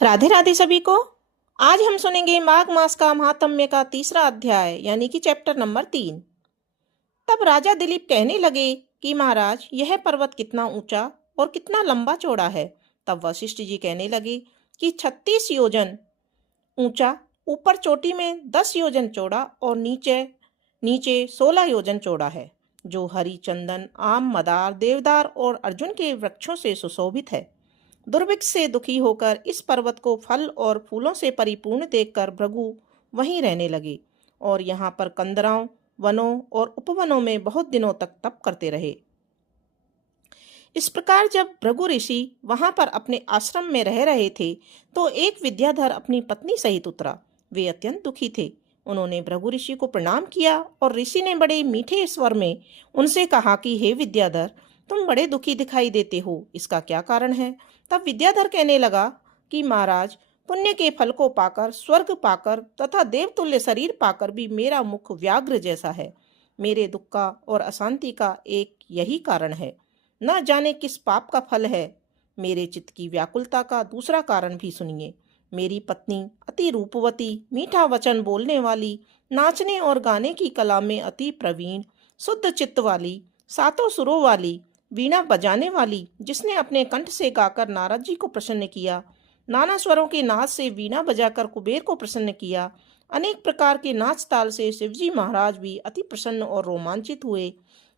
राधे राधे सभी को। आज हम सुनेंगे माघ मास का महात्म्य का तीसरा अध्याय यानी कि चैप्टर नंबर 3। तब राजा दिलीप कहने लगे कि महाराज, यह पर्वत कितना ऊंचा और कितना लंबा चौड़ा है। तब वशिष्ठ जी कहने लगे कि 36 योजन ऊंचा, ऊपर चोटी में 10 योजन चौड़ा और नीचे नीचे 16 योजन चौड़ा है, जो हरी चंदन, आम, मदार, देवदार और अर्जुन के वृक्षों से सुशोभित है। दुर्भिक्ष से दुखी होकर इस पर्वत को फल और फूलों से परिपूर्ण देखकर भृगु वहीं रहने लगे और यहाँ पर कंदराओं, वनों और उपवनों में बहुत दिनों तक तप करते रहे। इस प्रकार जब भृगु ऋषि वहां पर अपने आश्रम में रह रहे थे तो एक विद्याधर अपनी पत्नी सहित उतरा। वे अत्यंत दुखी थे। उन्होंने भृगु ऋषि को प्रणाम किया और ऋषि ने बड़े मीठे स्वर में उनसे कहा कि हे विद्याधर, तुम बड़े दुखी दिखाई देते हो, इसका क्या कारण है। तब विद्याधर कहने लगा कि महाराज, पुण्य के फल को पाकर, स्वर्ग पाकर तथा देवतुल्य शरीर पाकर भी मेरा मुख व्याघ्र जैसा है। मेरे दुख का और अशांति का एक यही कारण है। न जाने किस पाप का फल है। मेरे चित्त की व्याकुलता का दूसरा कारण भी सुनिए। मेरी पत्नी अति रूपवती, मीठा वचन बोलने वाली, नाचने और गाने की कला में अति प्रवीण, शुद्ध चित्त वाली, सातों सुरों वाली, वीणा बजाने वाली, जिसने अपने कंठ से गाकर नारद जी को प्रसन्न किया, नाना स्वरों के नाच से वीणा बजाकर कुबेर को प्रसन्न किया, अनेक प्रकार के नाच ताल से शिवजी महाराज भी अति प्रसन्न और रोमांचित हुए।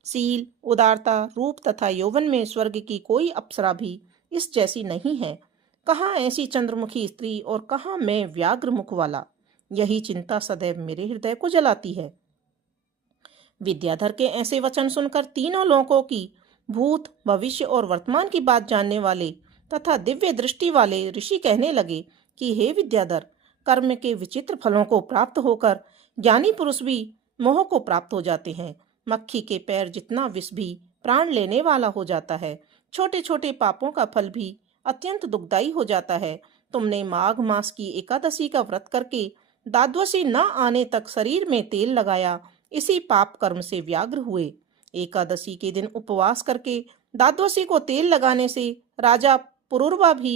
शील, उदारता, रूप तथा यौवन में स्वर्ग की कोई अप्सरा भी इस जैसी नहीं है। कहाँ ऐसी चंद्रमुखी स्त्री और कहाँ मैं व्याघ्र मुख वाला। यही चिंता सदैव मेरे हृदय को जलाती है। विद्याधर के ऐसे वचन सुनकर तीनों लोकों की, भूत, भविष्य और वर्तमान की बात जानने वाले तथा दिव्य दृष्टि वाले ऋषि कहने लगे कि हे विद्याधर, कर्म के विचित्र फलों को प्राप्त होकर ज्ञानी पुरुष भी मोह को प्राप्त हो जाते हैं। मक्खी के पैर जितना विष भी प्राण लेने वाला हो जाता है। छोटे छोटे पापों का फल भी अत्यंत दुखदायी हो जाता है। तुमने माघ मास की एकादशी का व्रत करके द्वादशी न आने तक शरीर में तेल लगाया, इसी पाप कर्म से व्याग्र हुए। एकादशी के दिन उपवास करके द्वादशी को तेल लगाने से राजा पुरुरवा भी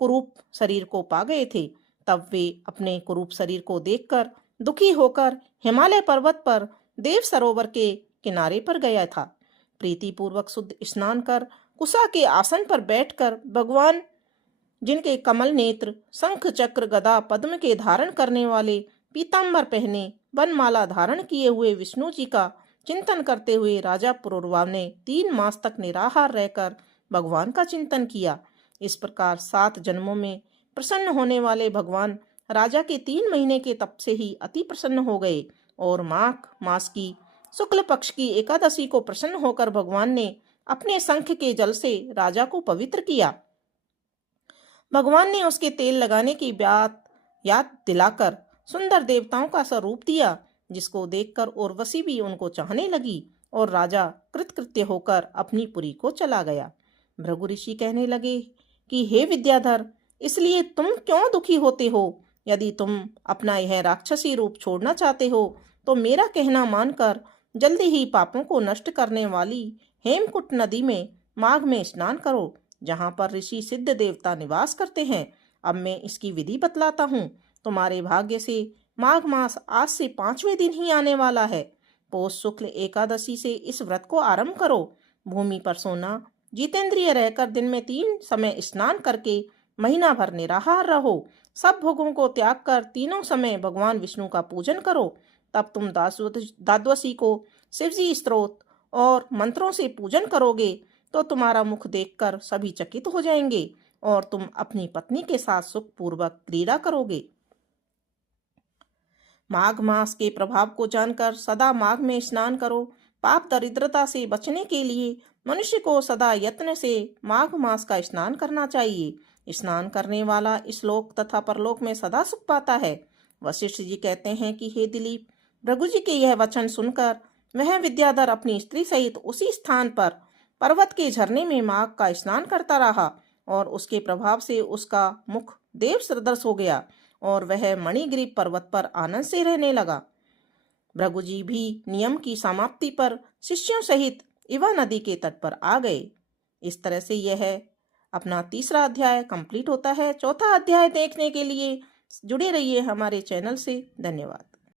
कुरूप शरीर को पा गए थे। तब वे अपने कुरूप शरीर को देखकर दुखी होकर हिमालय पर्वत पर देव सरोवर के किनारे पर गया था। प्रीतिपूर्वक शुद्ध स्नान कर कुशा के आसन पर बैठकर भगवान, जिनके कमल नेत्र, शंख चक्र गदा पद्म के धारण करने वाले, पीतांबर पहने, वनमाला धारण किए हुए विष्णु जी का चिंतन करते हुए राजा पुरुरवा ने 3 मास तक निराहार रहकर भगवान का चिंतन किया। इस प्रकार 7 जन्मों में प्रसन्न होने वाले भगवान राजा के 3 महीने के तप से ही अति प्रसन्न हो गए और माघ मास की शुक्ल पक्ष की एकादशी को प्रसन्न होकर भगवान ने अपने शंख के जल से राजा को पवित्र किया। भगवान ने उसके तेल लगाने की बात याद दिलाकर सुंदर देवताओं का स्वरूप दिया, जिसको देखकर उर्वशी भी उनको चाहने लगी और राजा कृतकृत्य होकर अपनी पुरी को चला गया। भृगु ऋषि कहने लगे कि हे विद्याधर, इसलिए तुम क्यों दुखी होते हो। यदि तुम अपना यह राक्षसी रूप छोड़ना चाहते हो तो मेरा कहना मानकर जल्दी ही पापों को नष्ट करने वाली हेमकुट नदी में माघ में स्नान करो, जहाँ पर ऋषि सिद्ध देवता निवास करते हैं। अब मैं इसकी विधि बतलाता हूँ। तुम्हारे भाग्य से माघ मास आज से 5वें दिन ही आने वाला है। पौष शुक्ल एकादशी से इस व्रत को आरंभ करो। भूमि पर सोना, जितेंद्रिय रहकर दिन में 3 समय स्नान करके महीना भर निराहार रहो। सब भोगों को त्याग कर तीनों समय भगवान विष्णु का पूजन करो। तब तुम द्वादशी को शिवजी स्तोत्र और मंत्रों से पूजन करोगे तो तुम्हारा मुख देखकर सभी चकित हो जाएंगे और तुम अपनी पत्नी के साथ सुखपूर्वक क्रीड़ा करोगे। माघ मास के प्रभाव को जानकर सदा माघ में स्नान करो। पाप दरिद्रता से बचने के लिए मनुष्य को सदा यत्न से माघ मास का स्नान करना चाहिए। स्नान करने वाला इस लोक तथा परलोक में सदा सुख पाता है। वशिष्ठ जी कहते हैं कि हे दिलीप, भृगु जी के यह वचन सुनकर वह विद्याधर अपनी स्त्री सहित उसी स्थान पर पर्वत के झरने में माघ का स्नान करता रहा और उसके प्रभाव से उसका मुख देव सदृश हो गया और वह मणिगिरी पर्वत पर आनंद से रहने लगा। भृगु जी भी नियम की समाप्ति पर शिष्यों सहित इवा नदी के तट पर आ गए। इस तरह से यह अपना तीसरा अध्याय कंप्लीट होता है। चौथा अध्याय देखने के लिए जुड़े रहिए हमारे चैनल से। धन्यवाद।